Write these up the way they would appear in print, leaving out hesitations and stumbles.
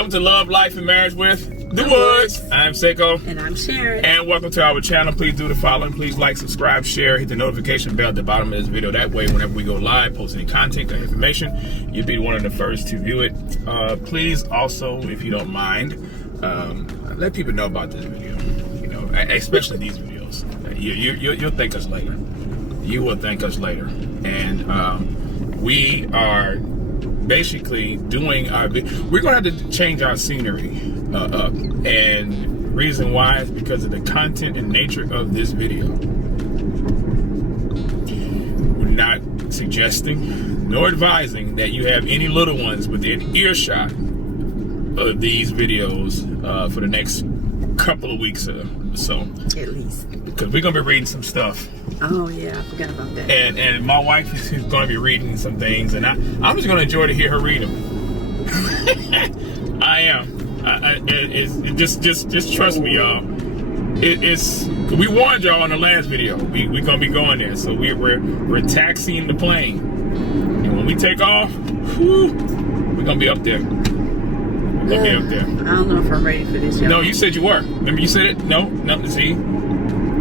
Welcome to Love, Life, and Marriage with the Woods. I'm Saiko. And I'm Sharon. And welcome to our channel. Please do the following. Please like, subscribe, share, hit the notification bell at the bottom of this video. That way, whenever we go live, post any content or information, you'll be one of the first to view it. Please also, if you don't mind, let people know about this video. You know, especially these videos. You'll thank us later. You will thank us later. And we are basically doing our, we're going to have to change our scenery up, and reason why is because of the content and nature of this video. We're not suggesting nor advising that you have any little ones within earshot of these videos for the next couple of weeks or so. At least. Because we're going to be reading some stuff. Oh, yeah, I forgot about that. And my wife is going to be reading some things, and I'm just going to enjoy to hear her read them. I am. Just trust me, y'all. We warned y'all on the last video. We're going to be going there. So we're taxiing the plane. And when we take off, we're going to be up there. We're going to be up there. I don't know if I'm ready for this, y'all. No, you said you were. Remember you said it? No, see?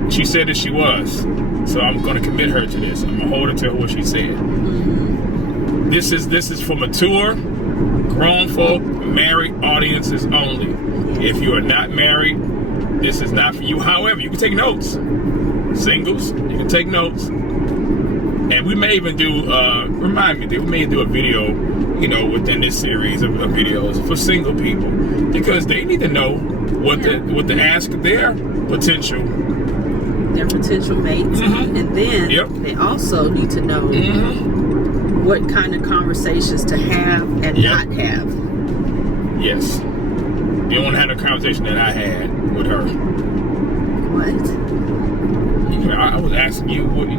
She said that she was. So I'm going to commit her to this. I'm going to hold her to what she said. Mm-hmm. This is for mature, grown folk, married audiences only. If you are not married, this is not for you. However, you can take notes. Singles, you can take notes. And we may even do, remind me that we may do a video, you know, within this series of videos for single people. Because they need to know what to ask their potential mates, mm-hmm. and then they also need to know what kind of conversations to have and not have. Yes. You don't want to have a conversation that I had with her. What? You know, I was asking you what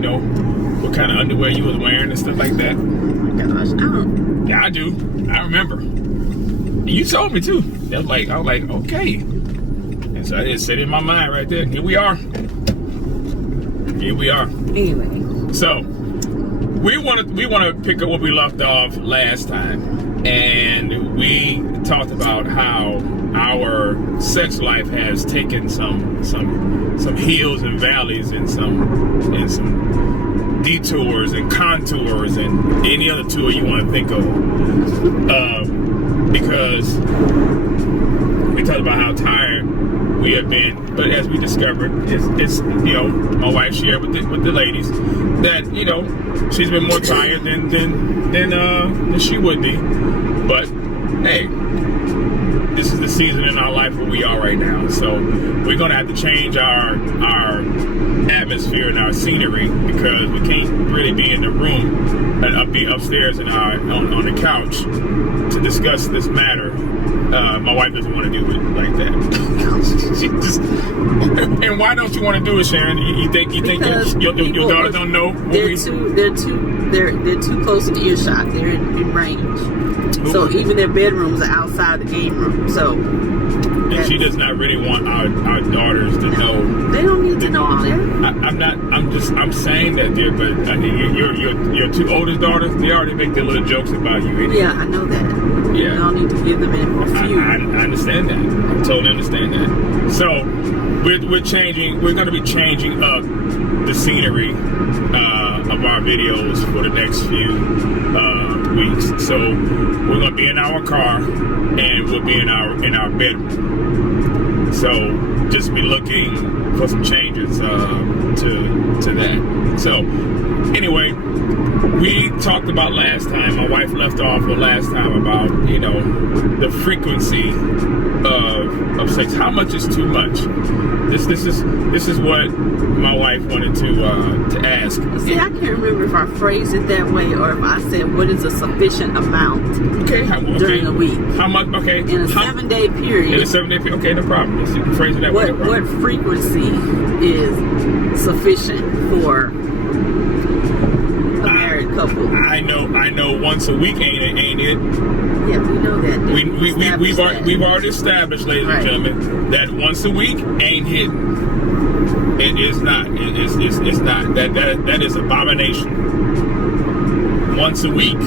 kind of underwear you was wearing and stuff like that. Oh my gosh, I don't. Yeah, I do. I remember. And you told me too. I was like, okay. And so I just said it in my mind right there. Here we are. Here we are. Anyway. So we want to pick up what we left off last time, and we talked about how our sex life has taken some hills and valleys and some detours and contours and any other tour you want to think of. Because we talked about how tired we have been, but as we discovered, it's my wife shared with the ladies that she's been more tired than she would be. But hey, this is the season in our life where we are right now. So we're gonna have to change our atmosphere and our scenery, because we can't really be in the room and be upstairs on the couch to discuss this matter. My wife doesn't want to do it like that. And why don't you want to do it, Sharon? You think your daughter don't know? They're too close to earshot. They're in range. Ooh. So even their bedrooms are outside the game room. So. And she does not really want our daughters to know. They don't need to know all that. I'm saying that, dear, but your two oldest daughters, they already make their little jokes about you anyway. Yeah, I know that. Yeah. You don't need to give them any more fuel. I understand that. I totally understand that. So we're going to be changing up the scenery of our videos for the next few weeks. So we're going to be in our car, and we'll be in our bedroom. So just be looking for some changes to that. So anyway, we talked about last time, my wife left off last time about the frequency of sex. How much is too much? This is what my wife wanted to ask. See, I can't remember if I phrased it that way or if I said what is a sufficient amount during a week. How much? Okay. In a 7-day period. In a 7-day period. Okay, no problem. Let's phrase it that way. What frequency is sufficient for a married couple? I know once a week ain't it? Yeah, we know that. We've already established, ladies and gentlemen, that once a week ain't hidden. It is not. It's not. That is abomination. Once a week.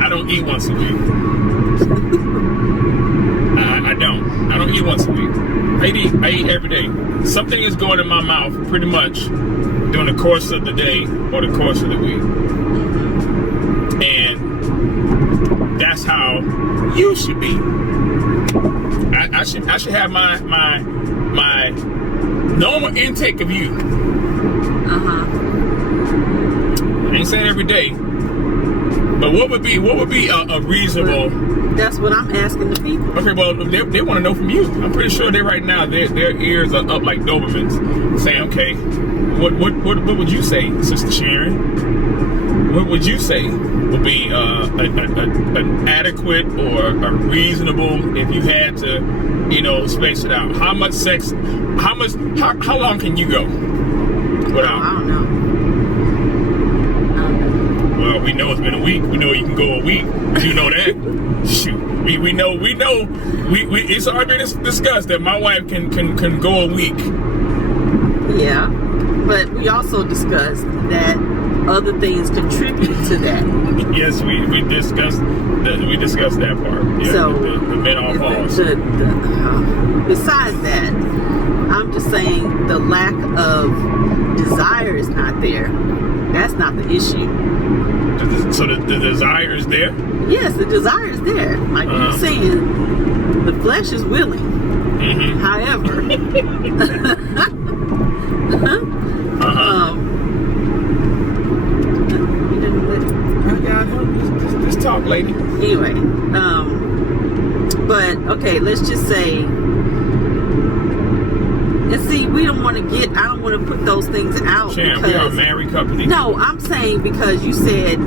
I don't eat once a week. I don't eat once a week. I eat every day. Something is going in my mouth pretty much during the course of the day or the course of the week. And that's how you should be. I should have my normal intake of you. I ain't saying every day, but what would be a reasonable? That's what I'm asking the people. Okay, well they want to know from you. I'm pretty sure right now their ears are up like Dobermans, saying, okay, what would you say, Sister Sharon? What would you say would be an adequate or a reasonable if you had to, space it out? How much sex? How long can you go without? I don't know. Well, we know it's been a week. We know you can go a week. You know that. Shoot, we know. It's already been discussed that my wife can go a week. Yeah, but we also discussed that other things contribute to that. Yes, we discussed that part. Yeah, so the menopause. Besides that, I'm just saying the lack of desire is not there. That's not the issue. So the desire is there? Yes, the desire is there. Like you're saying, the flesh is willing. However, Just talk, lady. Anyway, but okay, let's just say. And see, I don't want to put those things out. Sharon, we are a married couple. No, I'm saying because you said,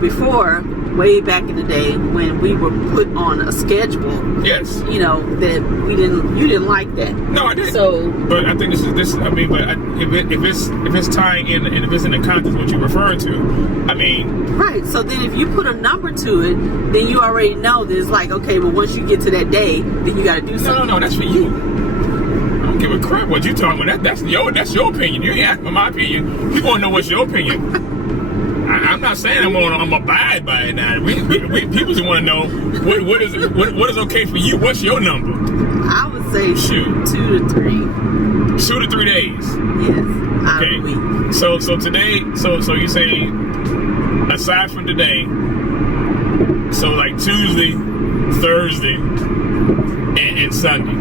before, way back in the day when we were put on a schedule. Yes. That you didn't like that. No, I didn't. So, but I think this. I mean, but if it's tying in and if it's in the context of what you're referring to, I mean. Right. So then, if you put a number to it, then you already know that it's like, okay, well, once you get to that day, then you got to do something. No, that's for you. I don't give a crap what you talking about. That's your opinion. You ain't asking my opinion. You want to know what's your opinion. I'm not saying I'm gonna abide by it now. We people just want to know what is okay for you. What's your number? I would say 2 to 3. 2 to 3 days. Yes. Okay. So today. So you're saying aside from today. So like Tuesday, Thursday, and Sunday.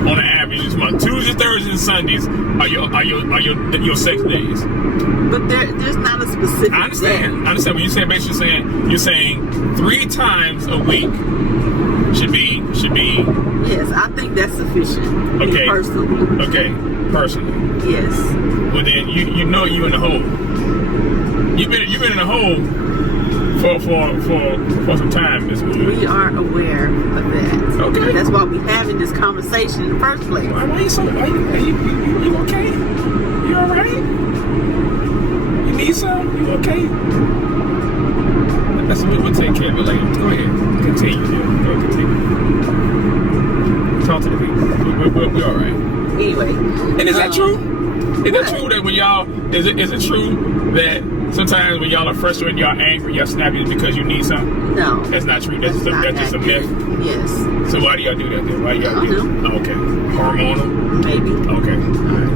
On an average this month, Tuesdays, Thursdays, and Sundays are your sex days. But there's not a specific. I understand. What you're saying. Basically, you're saying 3 times a week should be. Yes, I think that's sufficient. Okay. Personally. Okay. Personally. Yes. Well, then you in the hole. You've been in the hole for some time, Ms. Wood. We are aware of that. Okay. That's why we're having this conversation in the first place. Why are you okay? You all right? You need some? You okay? That's what we'll take care of it later. Go ahead. Continue. Talk to the people. We're all right. Anyway. And is that true? Is that true that when y'all... Is it true that sometimes when y'all are frustrated, y'all angry, y'all snappy because you need something? No. That's not true. That's just a myth. Yes. So why do y'all do that then? Why do y'all do that? Okay. Hormonal? Maybe. Okay. All right.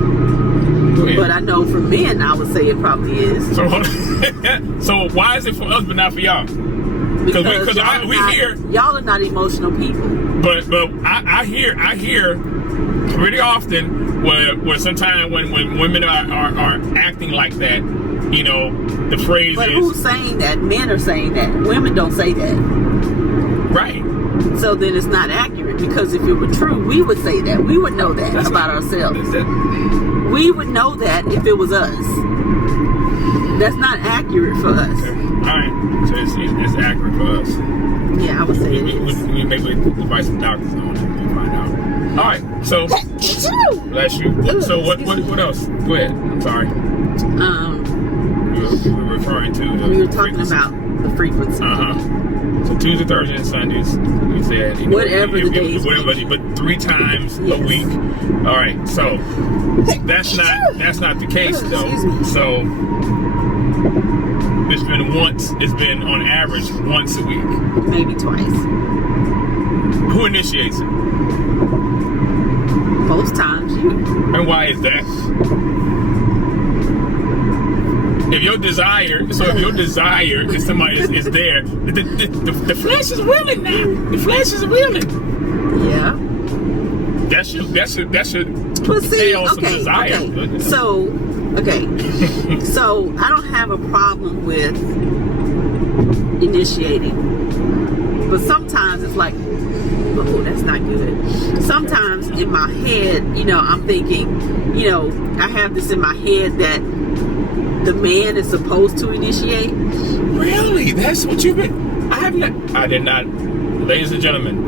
Go ahead. But I know for men, I would say it probably is. So why is it for us but not for y'all? Because we hear y'all are not emotional people. But I hear pretty often where sometimes when women are acting like that, the phrase but is. But who's saying that? Men are saying that. Women don't say that. Right. So then it's not accurate, because if it were true, we would say that. We would know that about ourselves. We would know that if it was us. That's not accurate for us. Okay. All right. So it's accurate for us. Yeah, I would say it is. We maybe invite some doctors on and find out. All right. So bless you. So what else? Go ahead. I'm sorry. We were referring to we were talking about the frequency. So Tuesday, Thursday, and Sundays. We said whatever the days. Whatever, but 3 times a week. All right. So that's not the case though. So it's been once. It's been on average once a week. Maybe twice. Who initiates it? Most times you. And why is that? If your desire is somebody is there, the flesh is willing now. The flesh is willing. Yeah. That should Well, see, some desire. Okay. So I don't have a problem with initiating, but sometimes it's like, oh, that's not good. Sometimes in my head, I'm thinking, I have this in my head that the man is supposed to initiate. Really? That's what you've been? I did not. Ladies and gentlemen,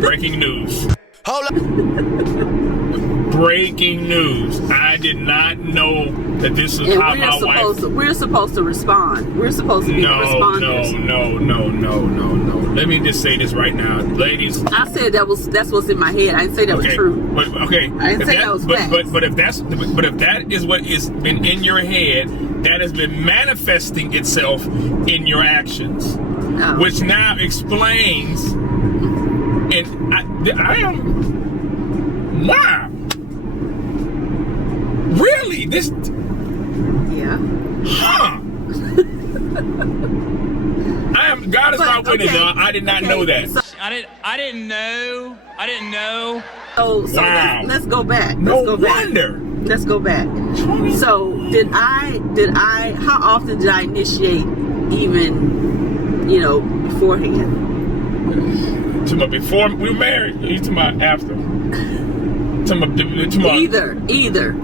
breaking news. Hold up. Breaking news. I did not know that this is how my wife... We're supposed to respond. We're supposed to be the responders. No. Let me just say this right now. Ladies... I said that's what's in my head. I didn't say that was true. But, okay. I didn't say that was facts. But if that is what has been in your head, that has been manifesting itself in your actions. Oh. Which now explains... And I am... Wow. Really? This... Yeah. Huh. God is my witness, y'all. I did not know that. So, I didn't know. So wow. let's go back. No wonder. Let's go back. So did I, how often did I initiate even, beforehand? Before we were married? Or you talking about after? Either.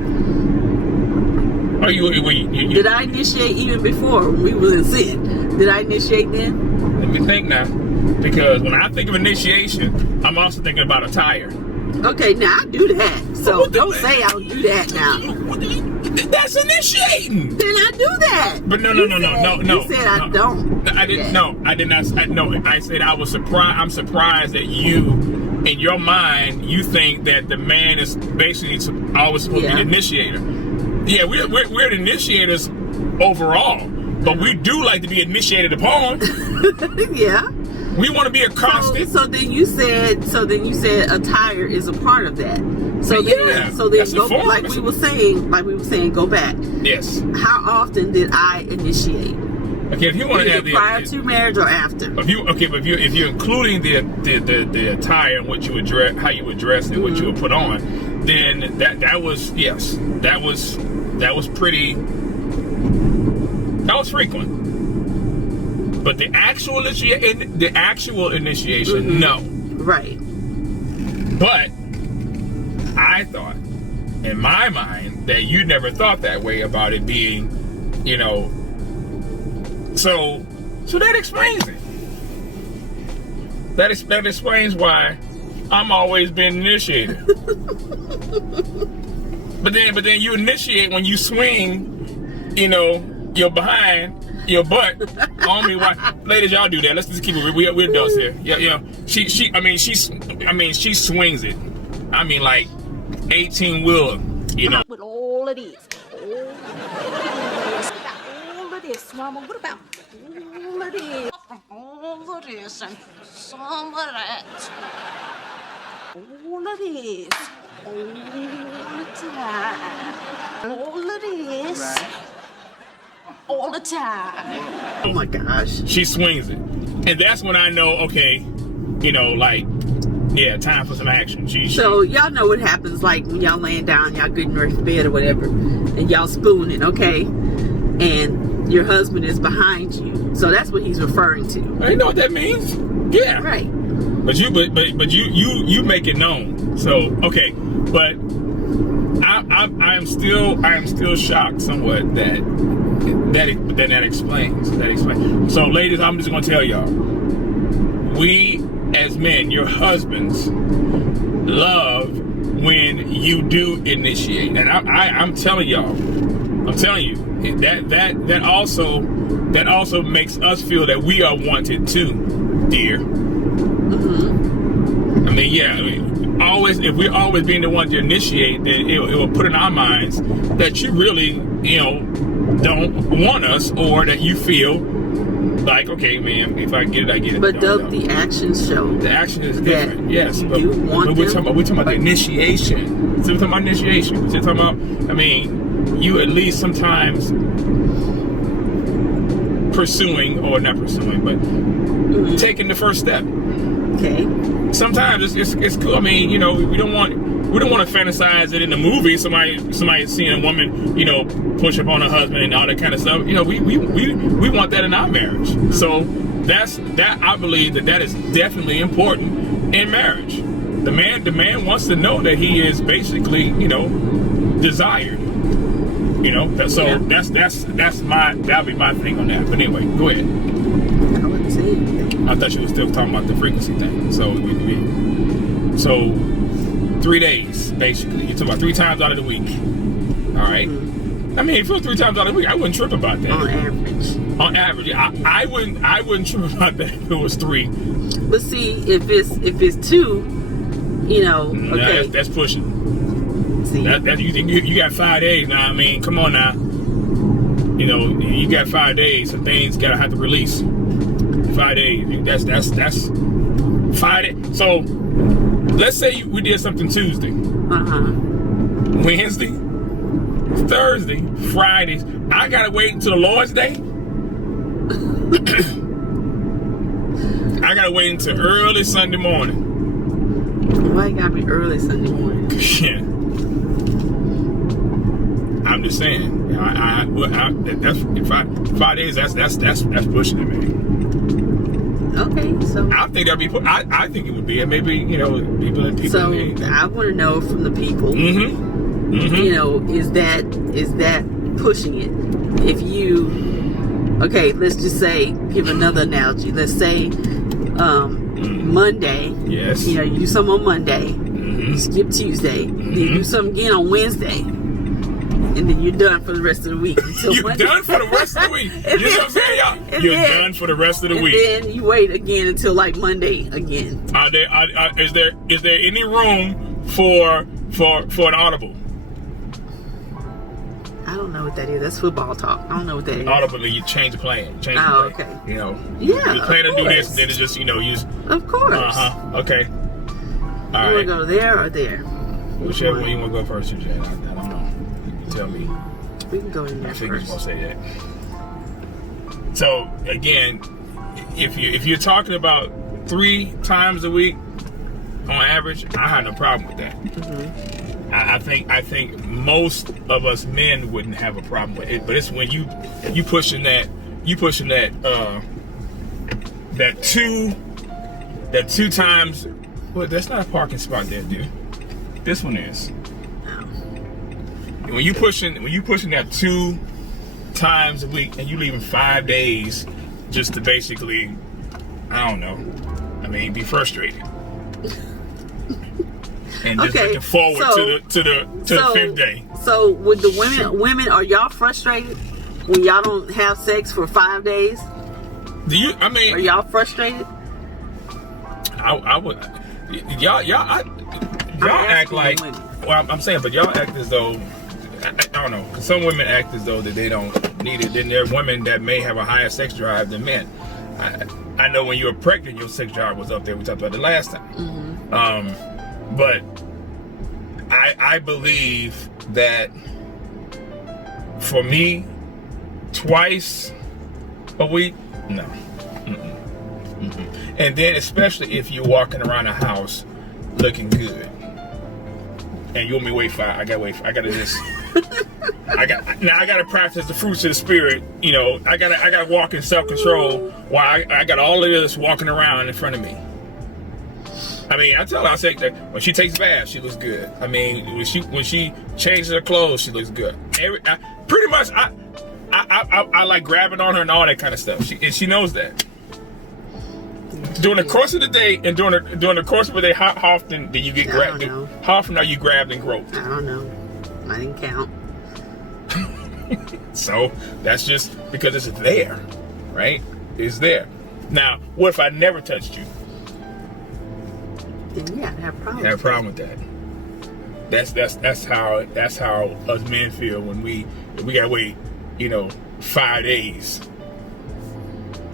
Oh, you did I initiate even before when we was in sin? Did I initiate then? Let me think now. Because when I think of initiation, I'm also thinking about a tire. Okay, now I do that. So don't say I don't do that now. That's initiating. Then I do that. But no. You said I don't. I didn't. No, I did not. I said I was surprised. I'm surprised that you, in your mind, you think that the man is basically always supposed to be the initiator. Yeah, we're the initiators overall, but we do like to be initiated upon. Yeah. We want to be accosted. So then you said a tire is a part of that. So then go, like we were saying, go back. Yes. How often did I initiate? Okay, if you want to have prior to marriage or after. If you're including the attire and what you address, how you address and what you would put on, then that was frequent. But the actual initiation, no. Right. But I thought, in my mind, that you never thought that way about it being, So that explains it. That explains why I'm always being initiated. But then you initiate when you swing, your behind. Your butt on me. Why, ladies, y'all do that. Let's just keep it. We're adults here. Yeah. She swings it. I mean, like 18-wheeler. With all of this, Mama. What about all of this? All of this and some of that. All of this. All the time. All of this. Right. All the time. Oh my gosh. She swings it. And that's when I know, okay, time for some action. So y'all know what happens, like when y'all laying down, y'all getting ready for bed or whatever, and y'all spooning, okay? And your husband is behind you. So that's what he's referring to. I know what that means. Yeah. Right. But you make it known. So, okay. But I am still shocked somewhat that explains. So, ladies, I'm just gonna tell y'all, we as men, your husbands, love when you do initiate, and I'm telling you that also makes us feel that we are wanted too, dear. Mm-hmm. always being the one to initiate, then it will put in our minds that you really, don't want us, or that you feel like, okay, man, if I get it, I get it. But does the action show? The action is different, yes. But you want we're talking about the initiation. So we're talking about initiation. So we're talking about, you at least sometimes pursuing, or not pursuing, but taking the first step. Okay. Sometimes it's cool. we don't want to fantasize it in the movie. Somebody seeing a woman, push up on her husband and all that kind of stuff. We want that in our marriage. So that I believe that is definitely important in marriage. The man wants to know that he is basically, desired. So that'll be my thing on that. But anyway, go ahead. I wouldn't say anything. I thought you were still talking about the frequency thing. So 3 days basically. You're talking about 3 times out of the week. All right. If it was 3 times out of the week, I wouldn't trip about that. On average, I wouldn't trip about that if it was 3. But see, if it's 2, okay, that's pushing. See, you got 5 days now. Come on now. You got 5 days. Some things gotta have to release. 5 days. That's 5 days. So let's say we did something Tuesday, Wednesday, Thursday, Fridays. I gotta wait until the Lord's Day. I gotta wait until early Sunday morning. Why it gotta be early Sunday morning? Yeah. I'm just saying. That's 5 days. That's pushing it, man. Okay, so I think that'd be. I think it would be, and maybe people. So I want to know from the people. Is that pushing it? If you, let's just say, give another analogy. Let's say Monday. Yes. You do something on Monday. Skip Tuesday. Then you do something again on Wednesday. And then you're done for the rest of the week. You're done for the rest of the week. You know what I'm saying, y'all? You're done for the rest of the week. And then you wait again until like Monday again. Is there any room for an audible? I don't know what that is. That's football talk. I don't know what that is. Audible, you change the plan. Okay. You Yeah. plan to do this, and then it's just Of course. Okay. All right. You want to go there or there? Whichever one you want to go first, Jay. I don't know. Tell me. We can go in there I think first. You're gonna say that. So again, if you're talking about 3 times a week on average, I have no problem with that. I think most of us men wouldn't have a problem with it, but it's when you pushing that 2 times. Well, that's not a parking spot there, dude. This one is. When you pushing that 2 times a week, and you leaving 5 days just to basically, I don't know, be frustrated, and just looking forward to the 5th day. So with the women, are y'all frustrated when y'all don't have sex for 5 days? Are y'all frustrated? I would. Y'all act like. Well, I'm saying, but y'all act as though. I don't know. Some women act as though that they don't need it. Then there are women that may have a higher sex drive than men. I know when you were pregnant, your sex drive was up there. We talked about it last time. But I believe that for me, twice a week, no. And then especially if you're walking around the house looking good. And you want me to wait 5? I gotta just. I gotta practice the fruits of the spirit. I gotta walk in self-control while I got all of this walking around in front of me. I tell her, I say that when she takes baths, she looks good. When she changes her clothes, she looks good. Pretty much, I like grabbing on her and all that kind of stuff. She knows that. During the course of the day and during the course of the day, how often do you get grabbed? How often are you grabbed and groped? I don't know. I didn't count. So that's just because it's there, right? It's there. Now, what if I never touched you? then yeah, I have a problem. Have a problem with that. That's how us men feel when we gotta wait, 5 days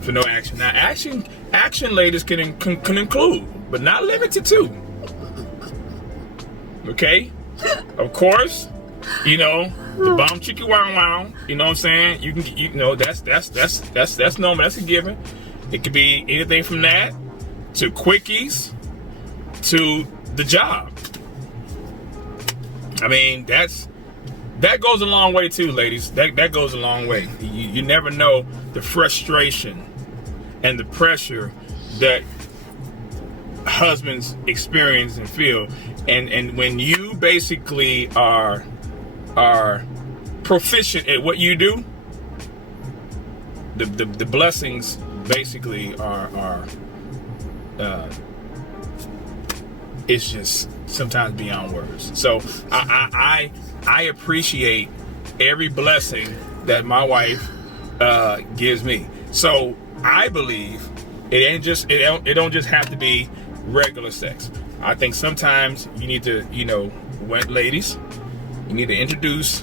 for no action. Now action ladies can include, but not limited to. Okay? Of course, the bomb chicky wow wow, you know what I'm saying? You can that's normal, that's a given. It could be anything from that to quickies to the job. I mean, that goes a long way too, ladies. That goes a long way. You never know the frustration and the pressure that husbands experience and feel. And when you basically are proficient at what you do, the blessings basically are it's just sometimes beyond words. So I appreciate every blessing that my wife gives me. So I believe it don't just have to be regular sex. I think sometimes you need to, ladies, you need to introduce,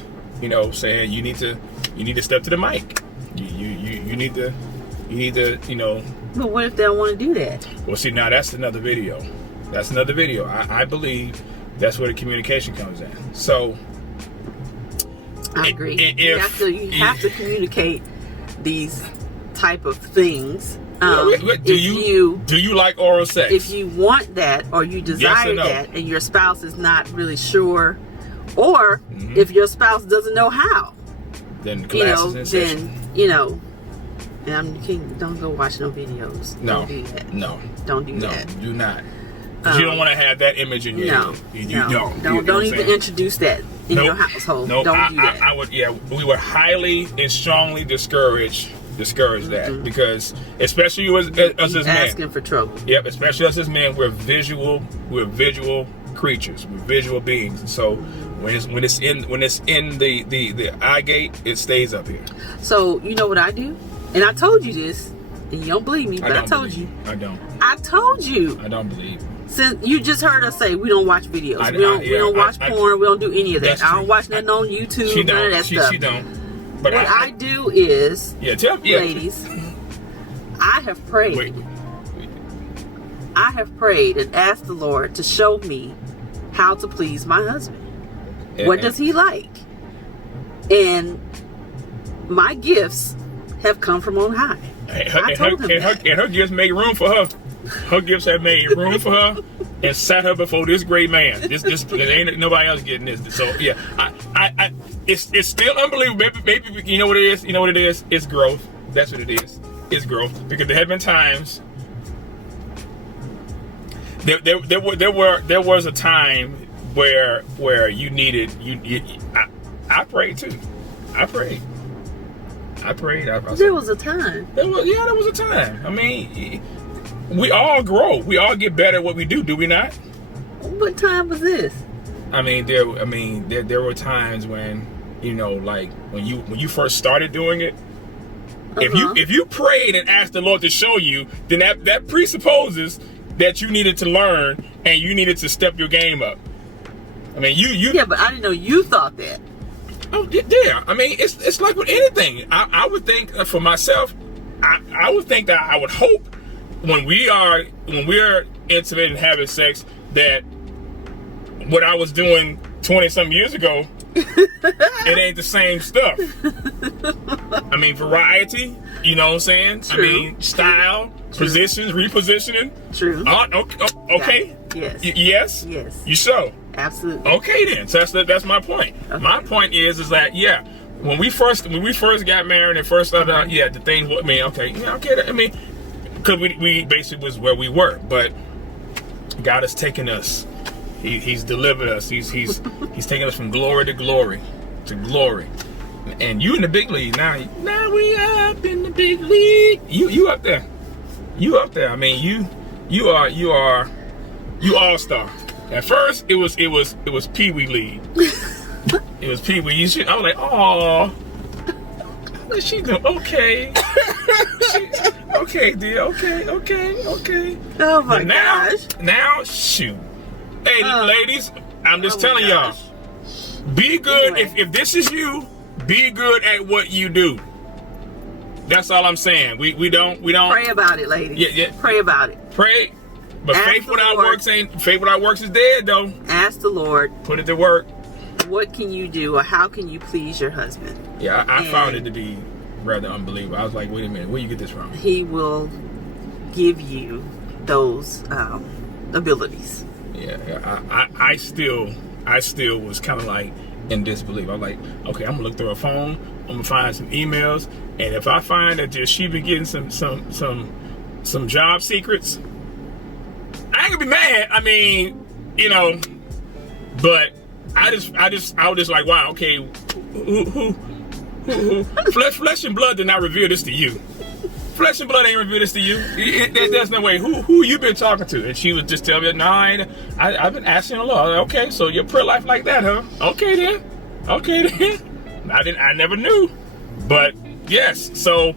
saying you need to step to the mic. You need to, But what if they don't want to do that? Well, see, now that's another video. I believe that's where the communication comes in. So I agree. You have to communicate these type of things. Do you like oral sex? If you want that or you desire that and your spouse is not really sure, or if your spouse doesn't know how, then and don't go watch no videos. No. Don't do that. No. Don't do that. Do not. You don't want to have that image in your head. You don't. Don't even introduce that in your household. Nope. Don't do that. I would. Yeah, we would highly and strongly discourage that because especially you as men asking for trouble. Yep, especially us as men, we're visual creatures, we're visual beings. And so when it's in the eye gate, it stays up here. So you know what I do, and I told you this, and you don't believe me, but I told you. I don't. I told you. I don't believe. Since you just heard us say we don't watch videos, we don't watch porn, we don't do any of that. I don't watch nothing on YouTube, none of that stuff. She don't. But what I do is, ladies, I have prayed. Wait. I have prayed and asked the Lord to show me how to please my husband. What does he like? And my gifts have come from on high. I told him that. And her gifts made room for her. Her gifts have made room for her and sat her before this great man. This ain't nobody else getting this. So yeah, it's still unbelievable. Maybe you know what it is. You know what it is. It's growth. That's what it is. It's growth. Because there have been times. There was a time where you needed I prayed too. I prayed. There was a time. There was a time. I mean, we all grow. We all get better at what we do. Do we not? What time was this? I mean, there were times when, like when you first started doing it. If you prayed and asked the Lord to show you, then that presupposes that you needed to learn and you needed to step your game up. I mean, you. Yeah, but I didn't know you thought that. Oh yeah. I mean, it's like with anything. I would think for myself, I would think that I would hope when we're intimate and having sex that what I was doing 20-some years ago, it ain't the same stuff. I mean, variety, you know what I'm saying? True. I mean, style, positions, repositioning. True. Okay. Yes. Yes? Yes. You so? Absolutely. Okay then. So that's my point. Okay. My point is that when we first got married and first started out, the things with me, okay. I mean, because we basically was where we were, but God has taken us. He's delivered us. He's taken us from glory to glory to glory. And you in the big league now. Now we up in the big league. You up there. You up there. I mean, you are all-star. At first it was Pee Wee League. It was Pee Wee. I was like, oh, she doing okay. Okay, dear. Okay. Oh my Now, gosh. now, shoot. Hey, ladies, I'm just telling y'all. gosh. Be good. Anyway. If this is you, be good at what you do. That's all I'm saying. We don't Pray about it, ladies. Yeah. Pray about it. pray. But Ask faith the without Lord. works is dead though. Ask the Lord, Put it to work. what can you do, or how can you please your husband? Yeah, I And found it to be rather unbelievable. I was like, wait a minute, where you get this from? He will give you those abilities. Yeah. I still was kind of like in disbelief. I'm like, okay, I'm gonna look through her phone. I'm gonna find some emails, and if I find that she been getting some job secrets, I ain't gonna be mad. I mean, but I was just like, wow, okay, who flesh and blood did not reveal this to you. Flesh and blood ain't revealed this to you. There's no way. Who you been talking to? And she was just telling me, no, I've been asking the Lord. Okay, so your prayer life like that, huh? Okay then. I never knew. But yes, so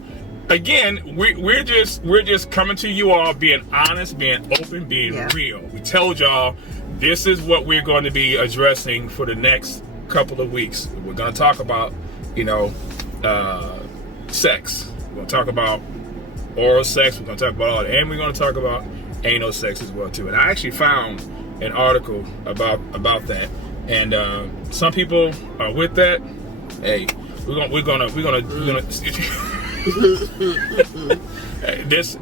again, we're just coming to you all being honest, being open, being real. We told y'all this is what we're going to be addressing for the next couple of weeks. We're going to talk about, sex. We're going to talk about oral sex. We're going to talk about all that. And we're going to talk about anal sex as well too. And I actually found an article about that. And some people are with that. Hey, we're gonna this.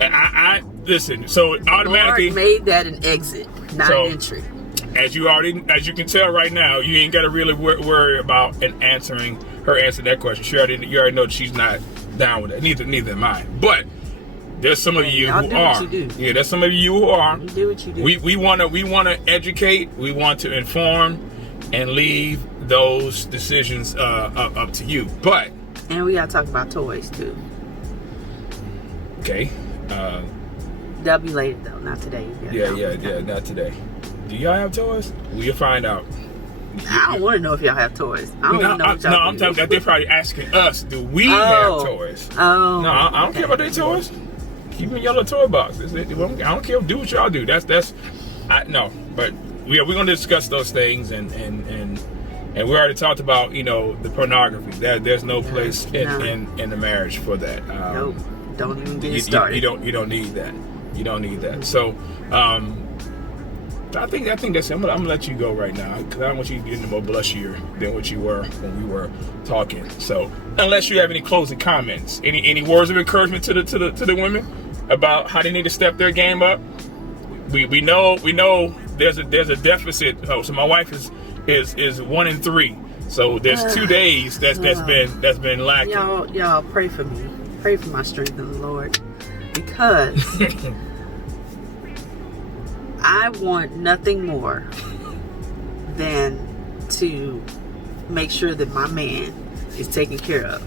I listen. So automatically Lord made that an exit, not an entry. As you can tell right now, you ain't got to really worry about answering that question. You already know that she's not down with it. Neither am I. But there's some of you who are. Yeah, there's some of you who are. You do what you do. We want to educate. We want to inform, and leave those decisions up to you. But and we gotta talk about toys too. Okay. That'll be later though, not today. Yeah, not today. Do y'all have toys? We'll find out. I don't want to know if y'all have toys. I don't want to know what y'all do. I'm talking that they're probably asking us, do we have toys? Oh. No, I don't care about their toys. Keep them in your little toy box. I don't care. Do what y'all do. No. But we're going to discuss those things, and we already talked about the pornography. There's no place in the marriage for that. Nope. Don't even get started. You don't need that. You don't need that. So I think that's it. I'm gonna let you go right now because I don't want you to get any more blushier than what you were when we were talking. So unless you have any closing comments, any words of encouragement to the women about how they need to step their game up. We know there's a deficit. Oh, so my wife is 1 in 3. So there's 2 days that's been lacking. Y'all pray for me. Pray for my strength in the Lord, because I want nothing more than to make sure that my man is taken care of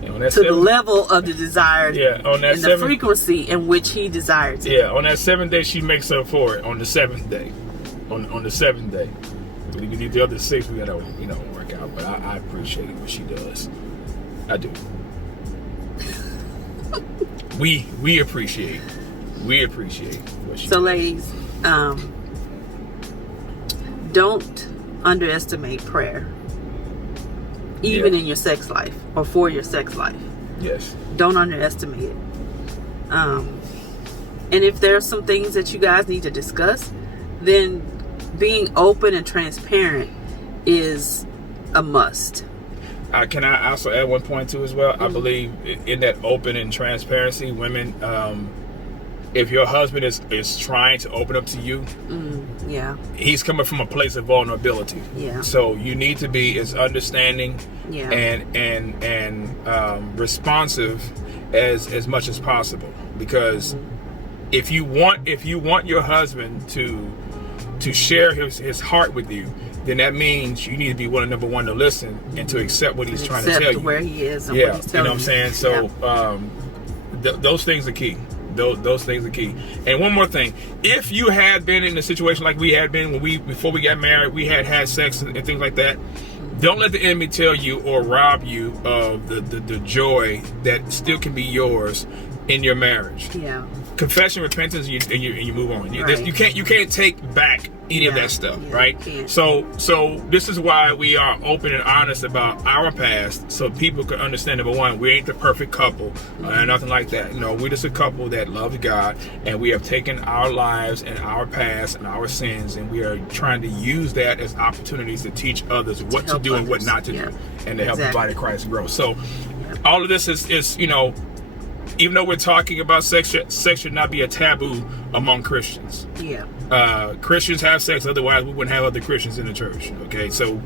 to the level of the desired and the frequency in which he desires it. Yeah, on that 7th day, she makes up for it on the 7th day. On the 7th day. We need the other 6, we gotta work out. But I appreciate what she does. I do. We appreciate what she does. So ladies, don't underestimate prayer, even in your sex life or for your sex life. Yes. Don't underestimate it. And if there are some things that you guys need to discuss, then being open and transparent is a must. Can I also add one point too as well? I believe in that open and transparency, women, if your husband is trying to open up to you, he's coming from a place of vulnerability. Yeah. So you need to be as understanding and responsive as much as possible, because if you want your husband to share his heart with you, then that means you need to be willing, number one, to listen and to accept what he's trying to tell you. Where he is and what he's telling you know what I'm saying? So those things are key. Those things are key. And one more thing. If you had been in a situation like we had been before we got married, we had sex and things like that, Don't let the enemy tell you or rob you of the joy that still can be yours in your marriage. Yeah. Confession, repentance, and you move on. Right. You can't take back any of that stuff, Yeah, right? So this is why we are open and honest about our past, so people can understand. Number one, we ain't the perfect couple, nothing like that. No, we're just a couple that loves God, and we have taken our lives and our past and our sins, and we are trying to use that as opportunities to teach others what to do and what not to do, and to help the body of Christ grow. So all of this is even though we're talking about sex should not be a taboo among Christians. Yeah. Christians have sex, otherwise we wouldn't have other Christians in the church. Okay, so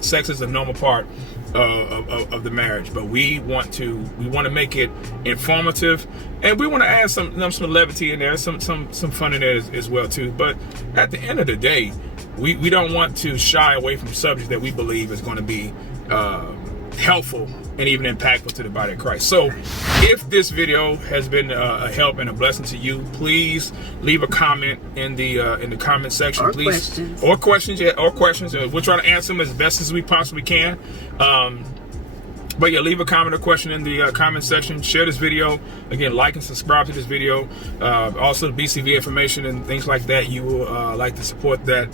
sex is a normal part of the marriage, but we want to make it informative, and we want to add some levity in there, some fun in there as well too. But at the end of the day, we don't want to shy away from subjects that we believe is going to be helpful and even impactful to the body of Christ. So if this video has been a help and a blessing to you, please leave a comment in the comment section, or please. Questions. Or questions. We'll try to answer them as best as we possibly can. But yeah, leave a comment or question in the comment section. Share this video. Again, like and subscribe to this video. Also, the BCV information and things like that. You will like to support that,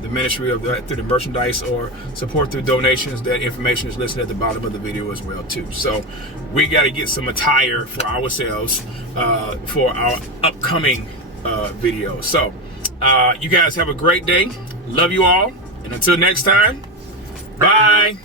the ministry of that through the merchandise, or support through donations. That information is listed at the bottom of the video as well too. So we got to get some attire for ourselves for our upcoming video. So you guys have a great day. Love you all, and until next time, bye.